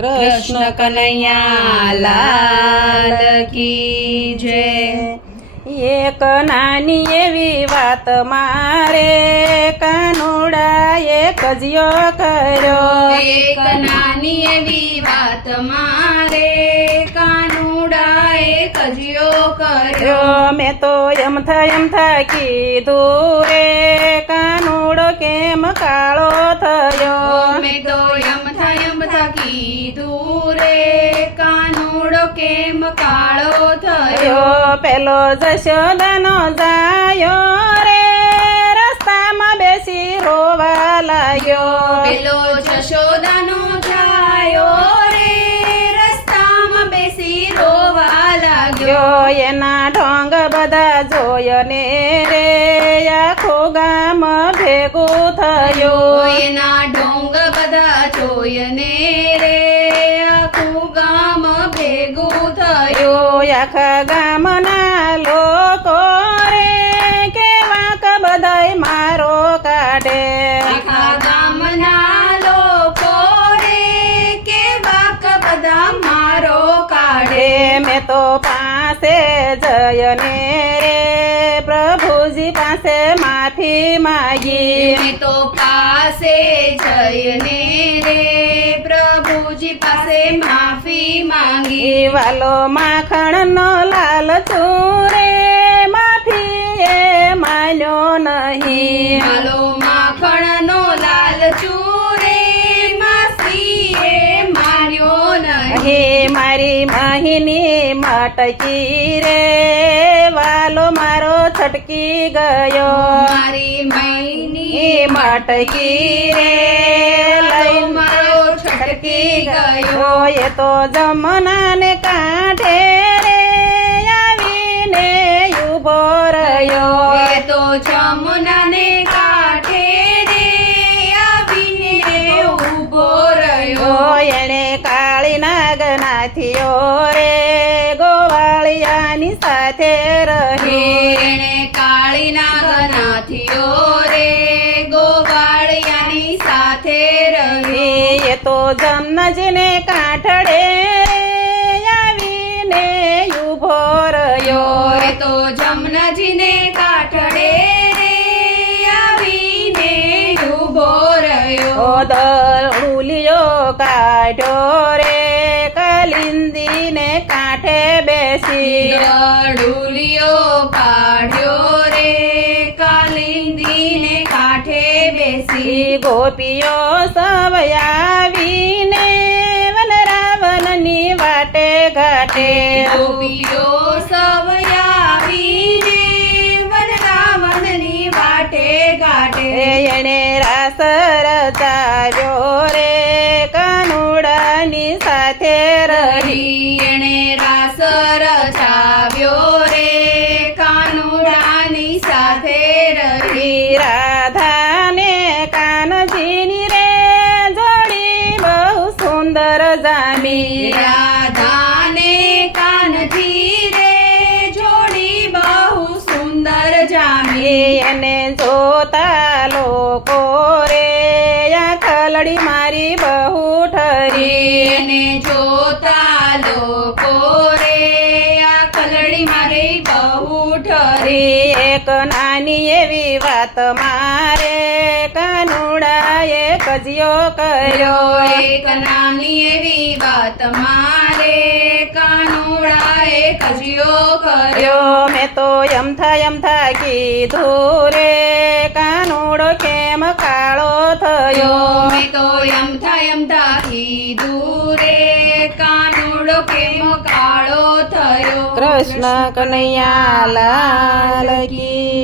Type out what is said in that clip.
કૃષ્ણ કનૈયા લાલ કી જય। એક નાની એવી વાત મારે કાનુડાએ કજિયો કર્યો। એક નાની એવી વાત મારે કાનુડાએ કજિયો કર્યો। મેં તો એમ કીધું રે કાનુડો કેમ કાળો થયો। મેં તો એમ કીધું રે કાનુડો કેમ કાળો થયો। પેલો જશોદાનો જાયો રે રસ્તામાં બેસી રોવા લાગ્યો। પેલો જશોદાનો જાયો રે રસ્તામાં બેસી રોવા લાગ્યો। એના ઢોંગ બધા જોયને રે આખું ગામ ભેગું થયું। એના ઢોંગ બધા જોયને રે આખું ગામ ભેગું થયું। આખા ગામના લોકો રે કેવા બધાય મારો કાઢે। આખા ગામના લોકો રે કેવા બધા મારો કાઢે। મેં તો પાસે જયને રે પ્રભુજી પાસે માફી માગી। મેં તો પાસે જઈને રે પ્રભુજી પાસે માફી માંગી। વાલો માખણનો લાલ રે માફી એ માન્યો નહીં। માલો માખણનો લાલ ચૂરે માસી એ માર્યો નહીં। મારી મહિની મટકી રે વાલો મારો છટકી ગયો। મારી મૈની મટકી રે લઈ મારો છટકી ગયો। એ તો જમનાને કાંઠે રે આવીને ઊભો રહ્યો। એ તો જમુનાને કાંઠે રે આવીને ઊભો રહ્યો। એણે કાળી નાગનાથીઓ રે ગોવાળિયાની સાથે રહી। એણે કાળી નાગનાથીઓ રે ગોવાળિયાની સાથે રહી। એ તો જમનજીને કાંઠડે આવીને ઊભો રહ્યો। એ તો જમનાજીને કાંઠડે રે આવીને ઊભો રહ્યો। દળુલિયો કાઢ્યો રે કાલિંદીને કાંઠે બેસી। દડુલિયો કાઢ્યો રે કાલિંદીને કાંઠે બેસી। ગોપીઓ સવયાવીને વનરાવનની વાટે ઘાટે। ગોપીઓ સવયાવીને વનરાવનની વાટે ઘાટે। એણે રાસ રચાવ્યો રે કાનુડાની સાથે રહી। એણે રાસ રચાવ્યો રે કાનુડાની સાથે રહી। રાધાને કાનજીની રે જોડી બહુ સુંદર જામી। રાધાને કાનજી રે જોડી બહુ સુંદર જામી। એને જોતા લોકો રે આખલડી મારી બહુ ઠરી। એને જોતા લોકો રે આ કલડી મારી બહુ ઠરી। એક નાની એવી વાત મારે કાનુડાએ કજિયો કર્યો। એક નાની એવી વાત મારે કાનુડાએ કજિયો કર્યો। મેં તો એમ કીધું રે કાનુડો કેમ કાળો થયો। મેં તો એમ કીધું રે કાનુડો કેમ કાળો થયો। કૃષ્ણ કનૈયા લાલ કી